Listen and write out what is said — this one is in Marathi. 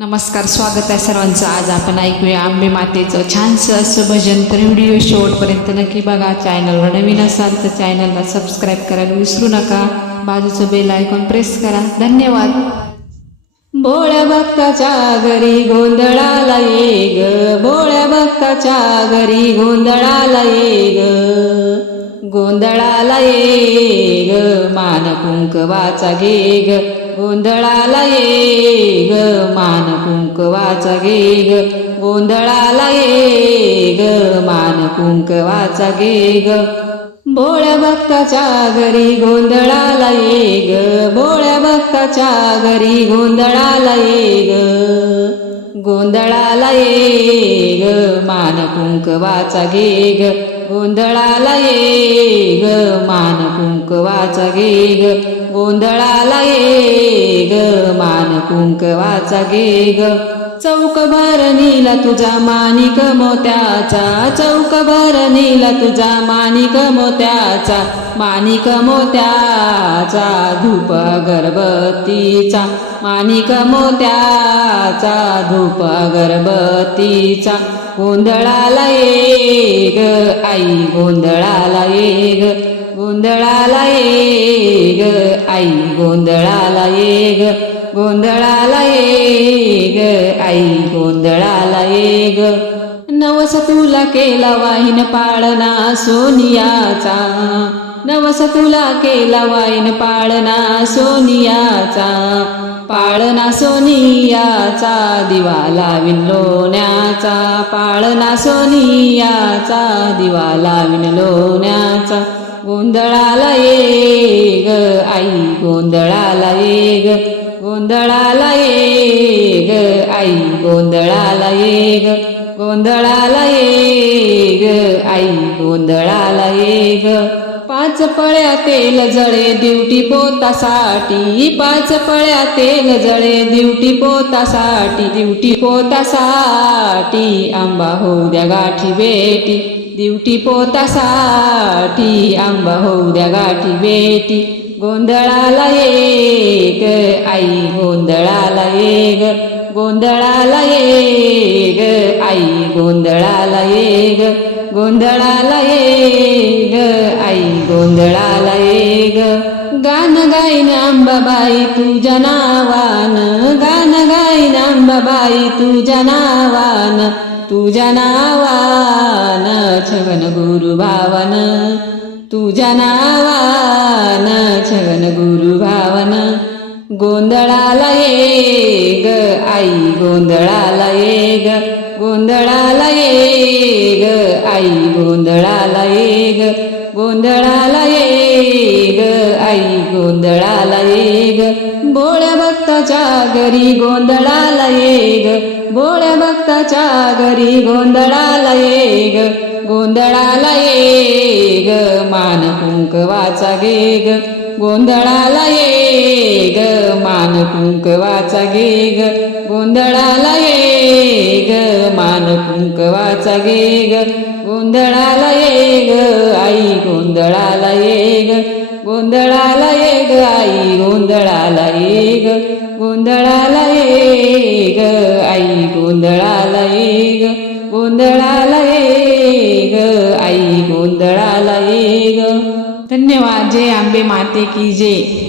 नमस्कार स्वागत आहे सर्वांचं. आज आपण ऐकूया आंबे मातेचं छानसं असं भजन तर व्हिडिओ शेवटपर्यंत नक्की बघा. चॅनलवर नवीन असाल तर चॅनलला सबस्क्राईब करायला विसरू नका. बाजूचं बेल आयकॉन प्रेस करा. धन्यवाद. भोळ्या भक्ताच्या घरी गोंधळाला ये ग. भोळ्या भक्ताच्या घरी गोंधळाला ये ग. गोंधळाला ये ग. मान कुंकवाचा घे ग. गोंधळाला ये ग मान कुंकवाचा घे ग गोंधळाला ये ग मान कुंकवाचा घे ग भोळ्या भक्ताच्या घरी गोंधळाला ये ग भोळ्या भक्ताच्या घरी गोंधळाला ये ग गोंधळाला ये ग मान कुंकवाचा घे ग गोंधळाला ये ग मान कुंकवाचा घे ग गोंधळाला ये ग मान कुंकवाचा गे ग चौक भरणीला तुझा मानिक मोत्याचा. चौक भरणीला तुझा मानिक मोत्याचा. मानिक मोत्याचा धूप अगरबत्तीचा. मानिक मोत्याचा धूप अगरबत्तीचा. गोंधळाला ये ग आई गोंधळाला ये ग गोंधळाला ये ग आई गोंधळाला ये ग गोंधळाला ये ग आई गोंधळाला ये ग नवस तुला केला वाहीन पाळना सोनियाचा. नवस तुला केला वाईन पाळना सोनियाचा. पाळना सोनियाचा दिवा लावीन लोण्याचा. पाळना सोनियाचा दिवा लावीन लोण्याचा. गोंधळाला ये ग आई गोंधळाला ये ग गोंधळाला ये ग आई गोंधळाला ये ग गोंधळाला ये ग आई गोंधळाला ये ग पाच पळ्या तेल जळे दिवटी पोतासाठी. पाच पळ्या तेल जळे दिवटी पोतासाठी. दिवटी पोतासाठी आंबा होऊ द्या गाठी बेटी दिवटी पोतासाठी आंबा होऊ द्या गाठी बेटी गोंधळाला ये ग आई गोंधळाला ये ग गोंधळाला ये ग आई गोंधळाला ये ग गोंधळाला ये ग आई गोंधळाला ये ग गान गाईन आंबाबाई तुझ्या नावान. गान गाईन आंबाबाई तुझ्या नावान. तुझ्या नावान छगन गुरु भावन. तुझ्या नावान छगन गुरु भावन. गोंधळाला ये ग आई गोंधळाला ये ग गोंधळाला ये ग आई गोंधळाला ये ग गोंधळाला ये ग आई गोंधळाला ये ग बोळ्या भक्ताच्या घरी गोंधळाला ये ग बोळ्या भक्ताच्या घरी गोंधळाला ये ग गोंधळाला ये ग मान कुंकवाचा घे ग गोंधळाला ये ग मान कुंकवाचा घे ग गोंधळाला ये ग मान कुंकवाचा घे ग गोंधळाला ये ग आई गोंधळाला ये ग गोंधळाला ये ग आई गोंधळाला ये ग गोंधळाला ये ग धन्यवाद जय आंबे माते की जय.